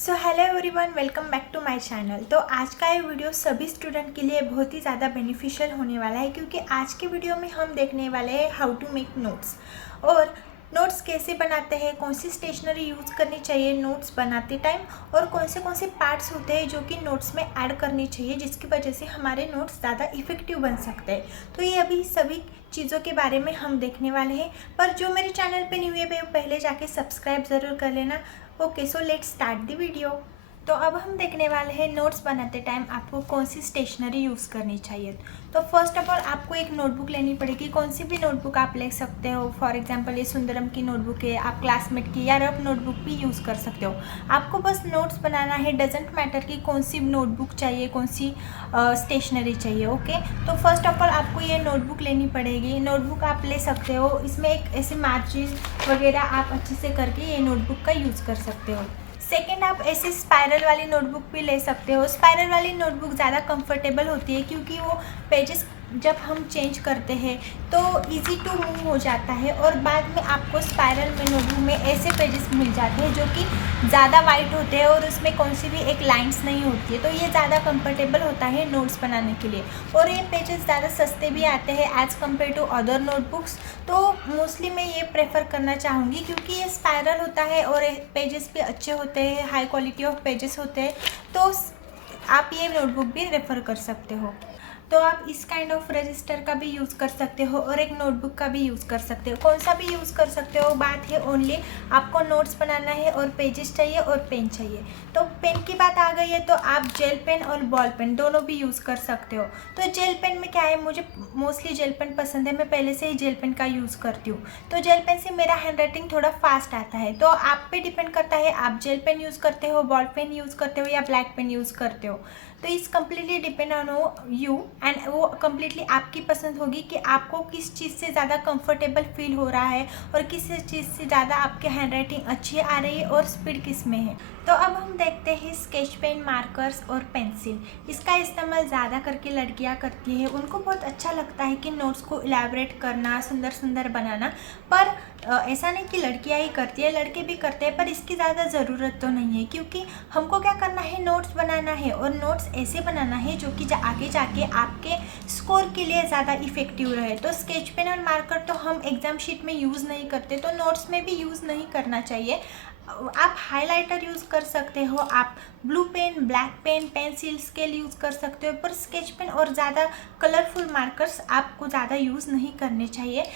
So hello everyone, welcome back to my channel. तो आज का ये वीडियो सभी स्टूडेंट के लिए बहुत ही ज़्यादा बेनिफिशियल होने वाला है, क्योंकि आज के वीडियो में हम देखने वाले हैं हाउ टू मेक नोट्स और नोट्स कैसे बनाते हैं, कौन सी स्टेशनरी यूज़ करनी चाहिए नोट्स बनाते टाइम, और कौन से पार्ट्स होते हैं जो कि नोट्स में ऐड करनी चाहिए जिसकी वजह से हमारे नोट्स ज़्यादा इफेक्टिव बन सकते हैं। तो ये अभी सभी चीज़ों के बारे में हम देखने वाले हैं। पर जो मेरे चैनल पे न्यू है वो पहले जाके सब्सक्राइब ज़रूर कर लेना। Okay, so let's start the video. तो अब हम देखने वाले हैं नोट्स बनाते टाइम आपको कौन सी स्टेशनरी यूज़ करनी चाहिए। तो फर्स्ट ऑफ ऑल आपको एक नोटबुक लेनी पड़ेगी। कौन सी भी नोटबुक आप ले सकते हो। फॉर एग्जांपल ये सुंदरम की नोटबुक है, आप क्लासमेट की या रफ नोटबुक भी यूज़ कर सकते हो। आपको बस नोट्स बनाना है, डजेंट मैटर कि कौन सी नोटबुक चाहिए, कौन सी स्टेशनरी चाहिए। ओके, तो फर्स्ट ऑफ ऑल आपको ये नोटबुक लेनी पड़ेगी। नोटबुक आप ले सकते हो, इसमें एक ऐसे मार्जिन वगैरह आप अच्छे से करके ये नोटबुक का यूज़ कर सकते हो। सेकेंड, आप ऐसे स्पाइरल वाली नोटबुक भी ले सकते हो। स्पाइरल वाली नोटबुक ज़्यादा कंफर्टेबल होती है क्योंकि वो पेजेस जब हम चेंज करते हैं तो इजी टू मूव हो जाता है, और बाद में आपको स्पाइरल में नोटबुक में ऐसे पेजेस मिल जाते हैं जो कि ज़्यादा वाइट होते हैं और उसमें कौन सी भी एक लाइंस नहीं होती है। तो ये ज़्यादा कंफर्टेबल होता है नोट्स बनाने के लिए, और ये पेजेस ज़्यादा सस्ते भी आते हैं as compare to other notebooks. तो मोस्टली मैं ये प्रेफर करना चाहूँगी क्योंकि ये स्पाइरल होता है और पेजेस भी अच्छे होते हैं, हाई क्वालिटी ऑफ पेजेस होते हैं। तो आप ये नोटबुक भी रेफ़र कर सकते हो। तो आप इस काइंड ऑफ रजिस्टर का भी यूज़ कर सकते हो और एक नोटबुक का भी यूज़ कर सकते हो। कौन सा भी यूज़ कर सकते हो, बात है ओनली आपको नोट्स बनाना है और पेजेस चाहिए और पेन चाहिए। तो पेन की बात आ गई है तो आप जेल पेन और बॉल पेन दोनों भी यूज़ कर सकते हो। तो जेल पेन में क्या है, मुझे मोस्टली जेल पेन पसंद है, मैं पहले से ही जेल पेन का यूज़ करती हूँ। तो जेल पेन से मेरा हैंड राइटिंग थोड़ा फास्ट आता है। तो आप पे डिपेंड करता है आप जेल पेन यूज़ करते हो, बॉल पेन यूज़ करते हो या ब्लैक पेन यूज़ करते हो। तो इस completely depend on you, and वो कम्प्लीटली आपकी पसंद होगी कि आपको किस चीज़ से ज़्यादा कंफर्टेबल फील हो रहा है और किस चीज़ से ज़्यादा आपके हैंड राइटिंग अच्छी आ रही है और स्पीड किस में है। तो अब हम देखते हैं स्केच पेन, मार्कर्स और पेंसिल। इसका इस्तेमाल ज़्यादा करके लड़कियां करती हैं। उनको बहुत अच्छा लगता है कि नोट्स को इलैबोरेट करना, सुंदर सुंदर बनाना। पर ऐसा नहीं कि लड़कियां ही करती है, लड़के भी करते हैं, पर इसकी ज़्यादा ज़रूरत तो नहीं है, क्योंकि हमको क्या करना है, नोट्स बनाना है, और नोट्स ऐसे बनाना है जो कि आगे जाके आपके स्कोर के लिए ज़्यादा इफेक्टिव रहे। तो स्केच पेन और मार्कर तो हम एग्ज़ाम शीट में यूज़ नहीं करते, तो नोट्स में भी यूज़ नहीं करना चाहिए। आप हाइलाइटर यूज़ कर सकते हो, आप blue pen, black pen, pencil, scale use कर सकते हो, पर स्केच पेन और ज़्यादा कलरफुल मार्कर्स आपको ज़्यादा यूज़ नहीं करने चाहिए।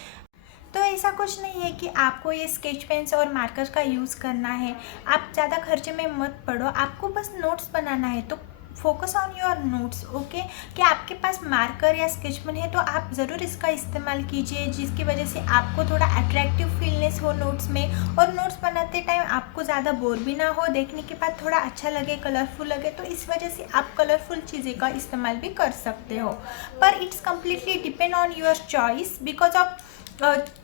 तो ऐसा कुछ नहीं है कि आपको ये स्केच पेन्स और मार्कर का यूज़ करना है। आप ज़्यादा खर्चे में मत पड़ो, आपको बस नोट्स बनाना है। तो focus on your notes. Okay, कि आपके पास मार्कर या स्केच पेन है तो आप ज़रूर इसका इस्तेमाल कीजिए, जिसकी वजह से आपको थोड़ा अट्रैक्टिव फीलनेस हो नोट्स में, और नोट्स बनाते टाइम आपको ज़्यादा बोर भी ना हो, देखने के बाद थोड़ा अच्छा लगे, कलरफुल लगे। तो इस वजह से आप कलरफुल चीज़ें का इस्तेमाल भी कर सकते हो। पर it's completely depend on your choice, because of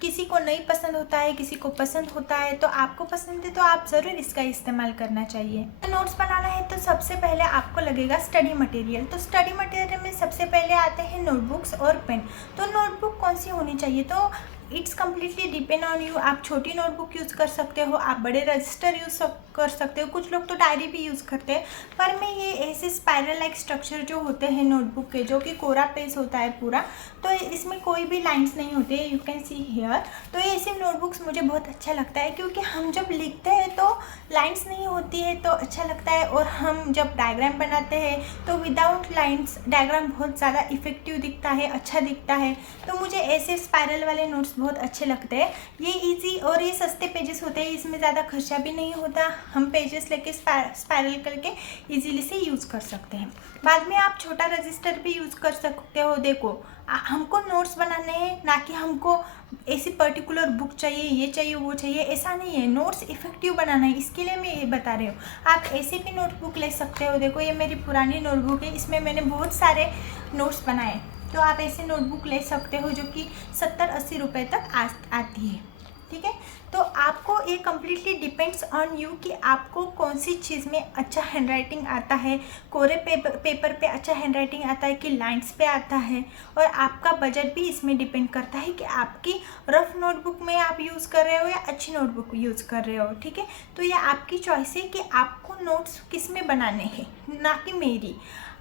किसी को नहीं पसंद होता है, किसी को पसंद होता है। तो आपको पसंद है तो आप ज़रूर इसका इस्तेमाल करना चाहिए। तो नोट्स बनाना है तो सबसे पहले आपको लगेगा स्टडी मटेरियल। तो स्टडी मटेरियल में सबसे पहले आते हैं नोटबुक्स और पेन। तो नोटबुक कौन सी होनी चाहिए, तो it's completely depend on you. आप छोटी नोटबुक यूज़ कर सकते हो, आप बड़े रजिस्टर यूज़ कर सकते हो, कुछ लोग तो डायरी भी यूज़ करते हैं। पर मैं ये ऐसे स्पाइरल लाइक स्ट्रक्चर जो होते हैं नोटबुक के, जो कि कोरा पेज होता है पूरा, तो इसमें कोई भी लाइंस नहीं होती है, यू कैन सी हियर। तो ये ऐसी नोटबुक्स मुझे बहुत अच्छा लगता है, क्योंकि हम जब लिखते हैं तो लाइंस नहीं होती है तो अच्छा लगता है, और हम जब डायग्राम बनाते हैं तो विदाउट लाइंस डायग्राम बहुत ज़्यादा इफेक्टिव दिखता है, अच्छा दिखता है। तो मुझे ऐसे स्पाइरल वाले नोट्स बहुत अच्छे लगते हैं। ये इजी और ये सस्ते पेजेस होते हैं, इसमें ज़्यादा खर्चा भी नहीं होता। हम पेजेस लेके स्पाइरल करके इजीली से यूज़ कर सकते हैं। बाद में आप छोटा रजिस्टर भी यूज़ कर सकते हो। देखो, हमको नोट्स बनाने हैं, ना कि हमको ऐसी पर्टिकुलर बुक चाहिए, ये चाहिए, वो चाहिए, ऐसा नहीं है। नोट्स इफेक्टिव बनाना है, इसके लिए मैं ये बता रही हूँ। आप ऐसे भी नोटबुक ले सकते हो। देखो, ये मेरी पुरानी नोटबुक है, इसमें मैंने बहुत सारे नोट्स बनाए। तो आप ऐसे नोटबुक ले सकते हो जो कि 70-80 रुपये तक आती है। ठीक है, तो आपको ये कम्प्लीटली डिपेंड्स ऑन यू कि आपको कौन सी चीज़ में अच्छा हैंड राइटिंग आता है। कोरे पेपर पे अच्छा हैंड राइटिंग आता है कि लाइंस पे आता है, और आपका बजट भी इसमें डिपेंड करता है कि आपकी रफ नोटबुक में आप यूज़ कर रहे हो या अच्छी नोटबुक यूज़ कर रहे हो। ठीक है, तो ये आपकी चॉइस है कि आपको नोट्स किस में बनाने हैं, ना कि मेरी।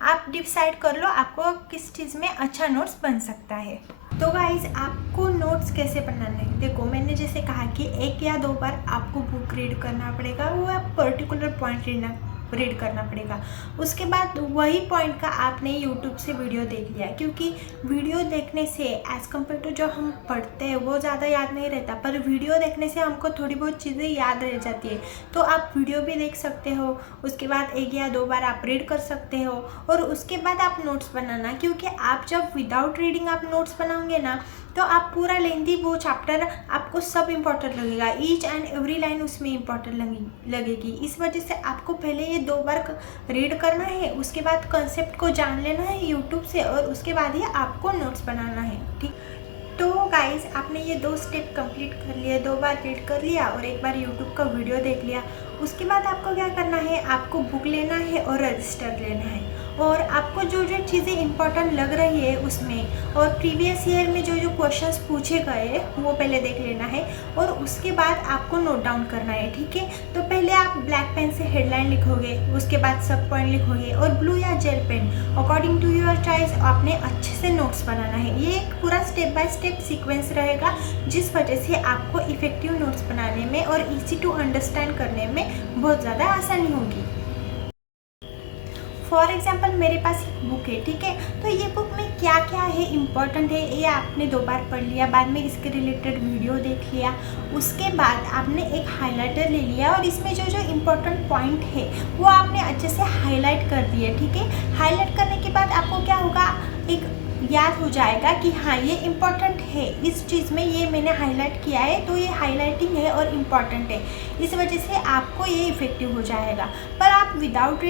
आप डिसाइड कर लो आपको किस चीज़ में अच्छा नोट्स बन सकता है। तो गाइज आपको नोट्स कैसे बनाना है, देखो मैंने जैसे कहा कि 1 या 2 बार आपको बुक रीड करना पड़ेगा, वो आप पर्टिकुलर पॉइंट रीड करना पड़ेगा। उसके बाद वही पॉइंट का आपने यूट्यूब से वीडियो देख लिया, क्योंकि वीडियो देखने से एज़ कम्पेयर टू जो हम पढ़ते हैं वो ज़्यादा याद नहीं रहता, पर वीडियो देखने से हमको थोड़ी बहुत चीज़ें याद रह जाती है। तो आप वीडियो भी देख सकते हो, उसके बाद 1 या 2 बार आप रीड कर सकते हो, और उसके बाद आप नोट्स बनाना, क्योंकि आप जब विदाउट रीडिंग आप नोट्स बनाओगे ना तो आप पूरा लेंदी वो चैप्टर आपको सब इम्पोर्टेंट लगेगा, ईच एंड एवरी लाइन उसमें इम्पोर्टेंट लगेगी। इस वजह से आपको पहले ये 2 बार रीड करना है, उसके बाद कंसेप्ट को जान लेना है यूट्यूब से, और उसके बाद ही आपको नोट्स बनाना है, ठीक। तो गाइज आपने ये 2 स्टेप कंप्लीट कर लिए, 2 बार रीड कर लिया और 1 बार यूट्यूब का वीडियो देख लिया। उसके बाद आपको क्या करना है, आपको बुक लेना है और रजिस्टर लेना है, और आपको जो जो चीज़ें इंपॉर्टेंट लग रही है उसमें, और प्रीवियस ईयर में जो जो क्वेश्चंस पूछे गए वो पहले देख लेना है, और उसके बाद आपको नोट डाउन करना है, ठीक है। तो पहले आप ब्लैक पेन से हेडलाइन लिखोगे, उसके बाद सब पॉइंट लिखोगे, और ब्लू या gel pen according to your choice आपने अच्छे से नोट्स बनाना है। ये एक पूरा स्टेप बाय स्टेप सीक्वेंस रहेगा, जिस वजह से आपको इफेक्टिव नोट्स बनाने में और ईजी टू अंडरस्टैंड करने में बहुत ज़्यादा आसानी होगी। फॉर एग्जाम्पल मेरे पास एक बुक है, ठीक है। तो ये बुक में क्या क्या है इम्पॉर्टेंट है ये आपने 2 बार पढ़ लिया, बाद में इसके रिलेटेड वीडियो देख लिया, उसके बाद आपने एक हाइलाइटर ले लिया और इसमें जो जो इम्पोर्टेंट पॉइंट है वो आपने अच्छे से हाईलाइट कर दिए, ठीक है। हाईलाइट करने के बाद आपको क्या होगा, एक याद हो जाएगा कि हाँ ये इम्पॉर्टेंट है, इस चीज़ में ये मैंने हाईलाइट किया है तो ये हाईलाइटिंग है और इम्पॉर्टेंट है, इस वजह से आपको ये इफेक्टिव हो जाएगा। पर आप विदाउट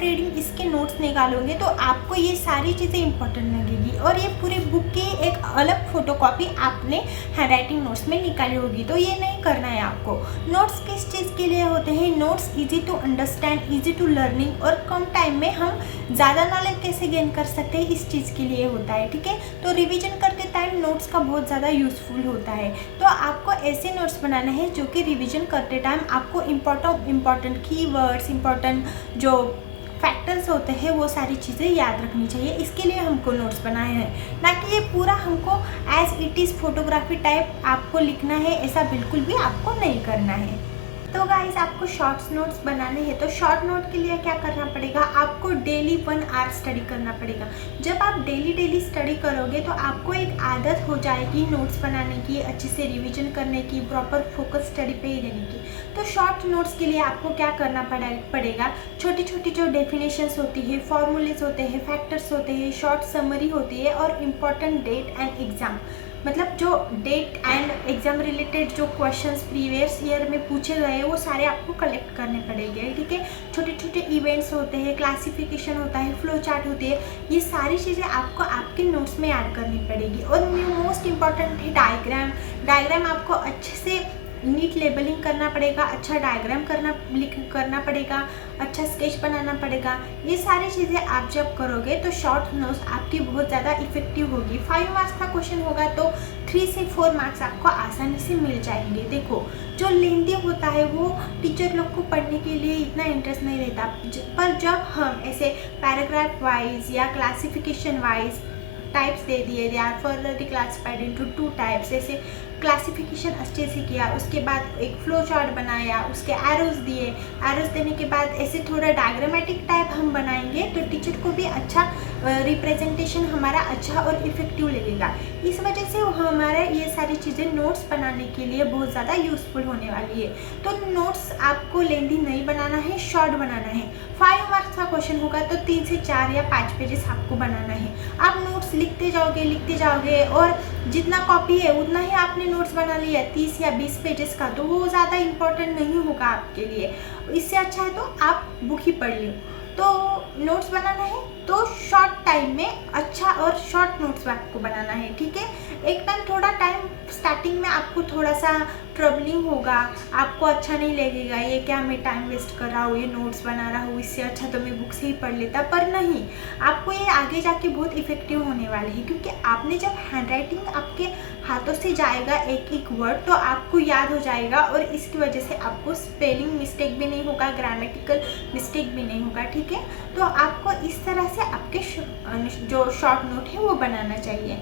रीडिंग इसके नोट्स निकालोगे तो आपको ये सारी चीज़ें इंपॉर्टेंट लगेगी, और ये पूरी बुक की एक अलग फोटोकॉपी आपने हैंडराइटिंग नोट्स में निकाली होगी। तो ये नहीं करना है आपको। नोट्स किस चीज़ के लिए होते हैं, notes easy to understand, easy to learning, और कम टाइम में हम ज़्यादा नॉलेज कैसे गेन कर सकते हैं इस चीज़ के लिए होता है, ठीक है। तो रिविजन करते टाइम नोट्स का बहुत ज़्यादा यूज़फुल होता है। तो आपको ऐसे नोट्स बनाना है जो कि रिविजन करते टाइम आपको इम्पॉर्टेंट कीवर्ड्स, इम्पॉर्टेंट जो फैक्टर्स होते हैं वो सारी चीज़ें याद रखनी चाहिए। इसके लिए हमको नोट्स बनाए हैं, ना कि ये पूरा हमको as it is photography type आपको लिखना है, ऐसा बिल्कुल भी आपको नहीं करना है। तो गाइस आपको शॉर्ट्स नोट्स बनाने हैं, तो शॉर्ट नोट के लिए क्या करना पड़ेगा, आपको डेली 1 आवर स्टडी करना पड़ेगा। जब आप डेली स्टडी करोगे तो आपको एक आदत हो जाएगी नोट्स बनाने की, अच्छे से रिवीजन करने की, प्रॉपर फोकस स्टडी पे ही देने की। तो शॉर्ट नोट्स के लिए आपको क्या करना पड़ेगा, छोटी छोटी जो डेफिनेशंस होती है, फॉर्मूलेस होते हैं, फैक्टर्स होते हैं, शॉर्ट समरी होती है, और इम्पॉर्टेंट डेट एंड एग्ज़ाम, मतलब जो डेट एंड एग्ज़ाम रिलेटेड जो क्वेश्चंस प्रीवियस ईयर में पूछे गए वो सारे आपको कलेक्ट करने पड़ेंगे, ठीक है। छोटे छोटे इवेंट्स होते हैं, क्लासिफिकेशन होता है, फ्लो चार्ट होती है, ये सारी चीज़ें आपको आपके नोट्स में ऐड करनी पड़ेगी। और मोस्ट इम्पॉर्टेंट है डायग्राम आपको अच्छे से नीट लेबलिंग करना पड़ेगा, अच्छा डायग्राम करना पड़ेगा, अच्छा स्केच बनाना पड़ेगा। ये सारी चीज़ें आप जब करोगे तो शॉर्ट नोट्स आपकी बहुत ज़्यादा इफेक्टिव होगी। 5 मार्क्स का क्वेश्चन होगा तो 3 से 4 मार्क्स आपको आसानी से मिल जाएंगे। देखो जो लेंदी होता है वो टीचर लोग को पढ़ने के लिए इतना इंटरेस्ट नहीं रहता, पर जब हम ऐसे पैराग्राफ वाइज या क्लासिफिकेशन वाइज टाइप्स दे दिए, they are furtherly classified into 2 types, ऐसे क्लासिफिकेशन अच्छे से किया, उसके बाद एक फ्लो चार्ट बनाया, उसके एरोज दिए, एरोज देने के बाद ऐसे थोड़ा डायग्रामेटिक टाइप हम बनाएंगे तो टीचर को भी अच्छा रिप्रेजेंटेशन हमारा अच्छा और इफेक्टिव लगेगा। इस वजह से हमारा ये सारी चीज़ें नोट्स बनाने के लिए बहुत ज़्यादा यूज़फुल होने वाली है। तो नोट्स आपको लेंदी नहीं बनाना है, शॉर्ट बनाना है। 5 मार्क्स का क्वेश्चन होगा तो 3 से 4 या 5 पेजेस आपको बनाना है। आप नोट्स लिखते जाओगे और जितना कॉपी है उतना ही आपने नोट्स बना लिया 30 या 20 पेजेस का, तो वो ज़्यादा इम्पोर्टेंट नहीं होगा आपके लिए। इससे अच्छा है तो आप बुक ही पढ़ लो। तो नोट्स बनाना है तो शॉर्ट टाइम में अच्छा और शॉर्ट नोट्स आपको बनाना है, ठीक है। एकदम थोड़ा टाइम स्टार्टिंग में आपको थोड़ा सा ट्रबलिंग होगा, आपको अच्छा नहीं लगेगा, ये क्या मैं टाइम वेस्ट कर रहा हूँ, ये नोट्स बना रहा हूँ, इससे अच्छा तो मैं बुक से ही पढ़ लेता। पर नहीं, आपको ये आगे जाके बहुत इफेक्टिव होने वाले हैं, क्योंकि आपने जब हैंडराइटिंग आपके हाथों से जाएगा एक एक वर्ड तो आपको याद हो जाएगा, और इसकी वजह से आपको स्पेलिंग मिस्टेक भी नहीं होगा, ग्रामेटिकल मिस्टेक भी नहीं होगा। ठीक है, तो आपको इस तरह से आपके जो शॉर्ट नोट है वो बनाना चाहिए।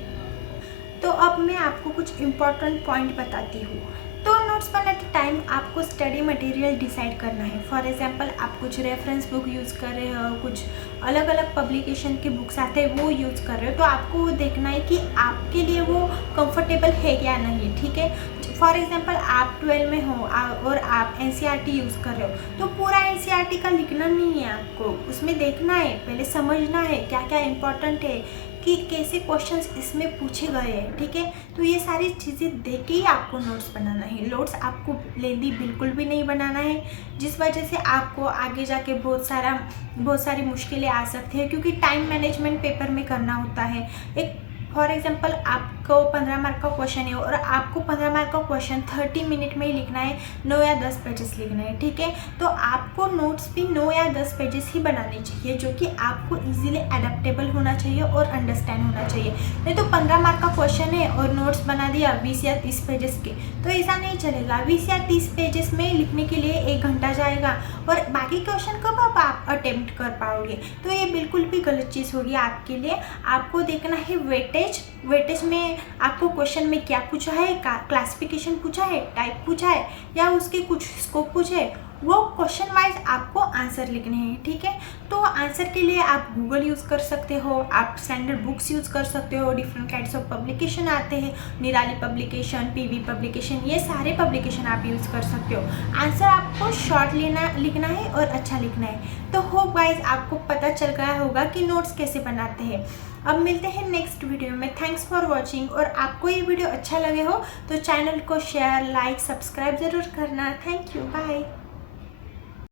तो अब मैं आपको कुछ इम्पोर्टेंट पॉइंट बताती हूँ। तो नोट्स बनाते टाइम आपको स्टडी मटेरियल डिसाइड करना है। फॉर एग्जांपल, आप कुछ रेफरेंस बुक यूज़ कर रहे हो, कुछ अलग अलग पब्लिकेशन के बुक्स आते हैं वो यूज़ कर रहे हो, तो आपको वो देखना है कि आपके लिए वो कंफर्टेबल है या नहीं। ठीक है, फॉर एग्जांपल आप 12 में हो और आप NCERT यूज़ कर रहे हो, तो पूरा NCERT का लिखना नहीं है, आपको उसमें देखना है, पहले समझना है क्या क्या इम्पोर्टेंट है, कि कैसे क्वेश्चंस इसमें पूछे गए हैं। ठीक है, तो ये सारी चीज़ें देख के ही आपको नोट्स बनाना है। नोट्स आपको लेंदी बिल्कुल भी नहीं बनाना है, जिस वजह से आपको आगे जाके बहुत सारी मुश्किलें आ सकती है, क्योंकि टाइम मैनेजमेंट पेपर में करना होता है। एक फॉर एग्जांपल, आपको 15 मार्क का क्वेश्चन है और आपको 15 मार्क का क्वेश्चन 30 मिनट में ही लिखना है, 9 या 10 पेजेस लिखना है। ठीक है, तो आपको नोट्स भी 9 या 10 पेजेस ही बनाने चाहिए, जो कि आपको इजीली अडेप्टेबल होना चाहिए और अंडरस्टैंड होना चाहिए। नहीं तो 15 मार्क का क्वेश्चन है और नोट्स बना दिया 20 या 30 पेजेस के, तो ऐसा नहीं चलेगा। 20 या 30 पेजेस में लिखने के लिए 1 घंटा जाएगा, और बाकी क्वेश्चन कब आप अटेम्प्ट कर पाओगे? तो ये बिल्कुल भी गलत चीज़ होगी आपके लिए। आपको देखना है वेटेज में आपको क्वेश्चन में क्या पूछा है, क्लासिफिकेशन पूछा है, टाइप पूछा है, या उसके कुछ स्कोप पूछे है, वो क्वेश्चन वाइज आपको आंसर लिखने हैं। ठीक है, तो आंसर के लिए आप गूगल यूज़ कर सकते हो, आप स्टैंडर्ड बुक्स यूज़ कर सकते हो, डिफरेंट काइंड्स ऑफ पब्लिकेशन आते हैं, निराली पब्लिकेशन, PV पब्लिकेशन, ये सारे पब्लिकेशन आप यूज़ कर सकते हो। आंसर आपको शॉर्ट लिखना है और अच्छा लिखना है। तो होप गाइस आपको पता चल गया होगा कि नोट्स कैसे बनाते हैं। अब मिलते हैं नेक्स्ट वीडियो में। थैंक्स फॉर वॉचिंग, और आपको ये वीडियो अच्छा लगे हो तो चैनल को शेयर, लाइक, सब्सक्राइब ज़रूर करना। Thank you, bye.